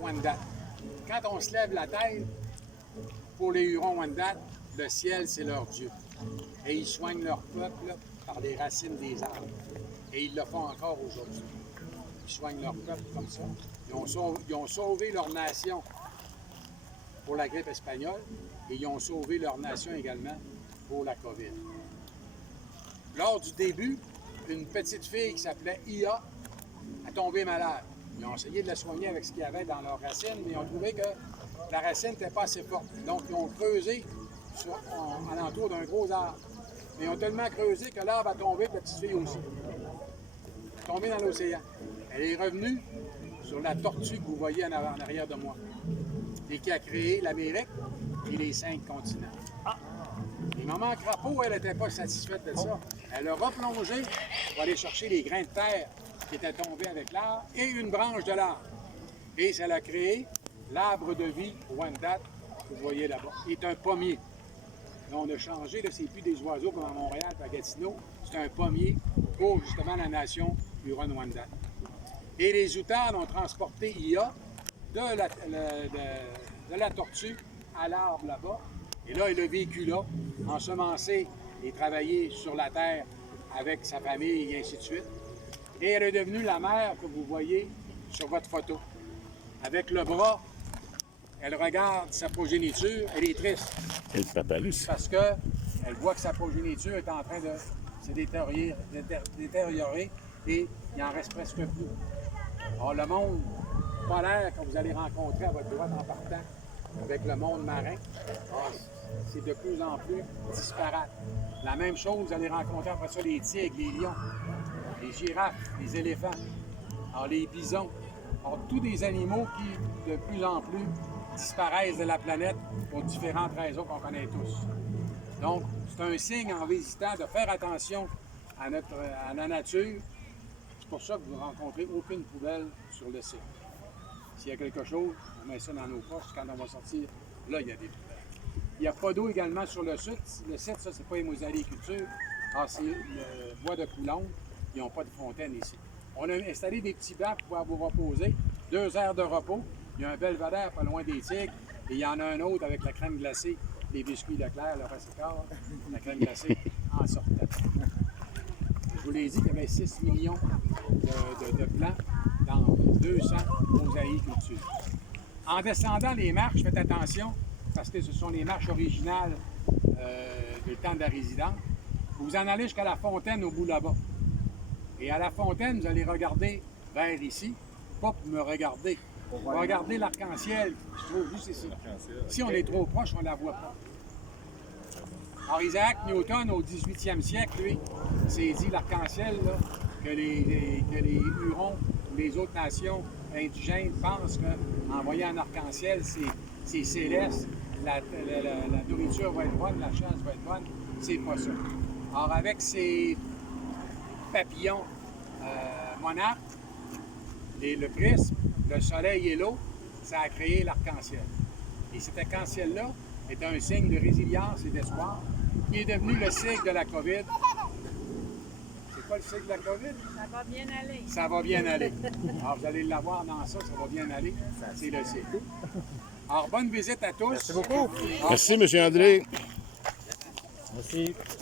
Wendat. Quand on se lève la tête, pour les Hurons-Wendat, le ciel, c'est leur Dieu. Et ils soignent leur peuple par les racines des arbres. Et ils le font encore aujourd'hui. Ils soignent leur peuple comme ça. Ils ont sauvé leur nation pour la grippe espagnole et ils ont sauvé leur nation également pour la COVID. Lors du début, une petite fille qui s'appelait Ia a tombé malade. Ils ont essayé de la soigner avec ce qu'il y avait dans leurs racines, mais ils ont trouvé que la racine n'était pas assez forte. Donc, ils ont creusé alentour d'un gros arbre. Mais ils ont tellement creusé que l'arbre a tombé, la petite fille aussi. Elle est tombée dans l'océan. Elle est revenue sur la tortue que vous voyez en arrière de moi et qui a créé l'Amérique et les 5 continents. Et maman Crapaud, elle n'était pas satisfaite de ça. Elle a replongé pour aller chercher les grains de terre qui étaient tombés avec l'arbre et une branche de l'arbre. Et ça a créé l'arbre de vie Wendat, que vous voyez là-bas, qui est un pommier. Là, on a changé, là, c'est plus des oiseaux comme à Montréal, à Gatineau, c'est un pommier pour justement la nation Huron-Wendat. Et les Outards ont transporté Ia de la tortue à l'arbre là-bas. Et là, il a vécu là, ensemencé et travaillé sur la terre avec sa famille et ainsi de suite. Et elle est devenue la mère que vous voyez sur votre photo. Avec le bras, elle regarde sa progéniture, elle est triste. Et le papalus. Parce qu'elle voit que sa progéniture est en train de se détériorer et il n'en reste presque plus. Alors, le monde polaire que vous allez rencontrer à votre droite en partant avec le monde marin, c'est de plus en plus disparate. La même chose, vous allez rencontrer après ça les tigres, les lions, les girafes, les éléphants, alors les bisons. Alors, tous des animaux qui, de plus en plus, disparaissent de la planète pour différentes raisons qu'on connaît tous. Donc, c'est un signe en visitant de faire attention à la nature. C'est pour ça que vous ne rencontrez aucune poubelle sur le site. S'il y a quelque chose, on met ça dans nos poches. Quand on va sortir, là, il y a des poubelles. Il n'y a pas d'eau également sur le site. Le site, ça, c'est pas les mosaïculture. Alors, c'est le bois de Coulombe. Ils n'ont pas de fontaine ici. On a installé des petits bancs pour pouvoir vous reposer. 2 heures de repos. Il y a un belvédère pas loin des tigres. Et il y en a un autre avec la crème glacée, les biscuits Leclerc, le Racicard, la crème glacée en sortant. Je vous l'ai dit qu'il y avait 6 millions de plants dans 200 mosaïcultures. En descendant les marches, faites attention, parce que ce sont les marches originales du temps de la résidence. Vous en allez jusqu'à la fontaine au bout là-bas. Et à la fontaine, vous allez regarder vers ici, pas pour me regarder. Vous regardez l'arc-en-ciel qui se trouve juste ici. Si on est trop proche, on ne la voit pas. Alors Isaac Newton, au 18e siècle, lui, s'est dit l'arc-en-ciel, que les Hurons ou les autres nations indigènes pensent qu'en voyant un arc-en-ciel, c'est céleste, la nourriture va être bonne, la chasse va être bonne. C'est pas ça. Alors avec ces papillons monarques, le prisme, le soleil et l'eau, ça a créé l'arc-en-ciel. Et cet arc-en-ciel-là est un signe de résilience et d'espoir qui est devenu le signe de la COVID. C'est quoi le signe de la COVID? Ça va bien aller. Ça va bien aller. Alors, vous allez l'avoir dans ça, ça va bien aller. C'est le signe. Alors, bonne visite à tous. Merci beaucoup. Merci, M. André. Merci.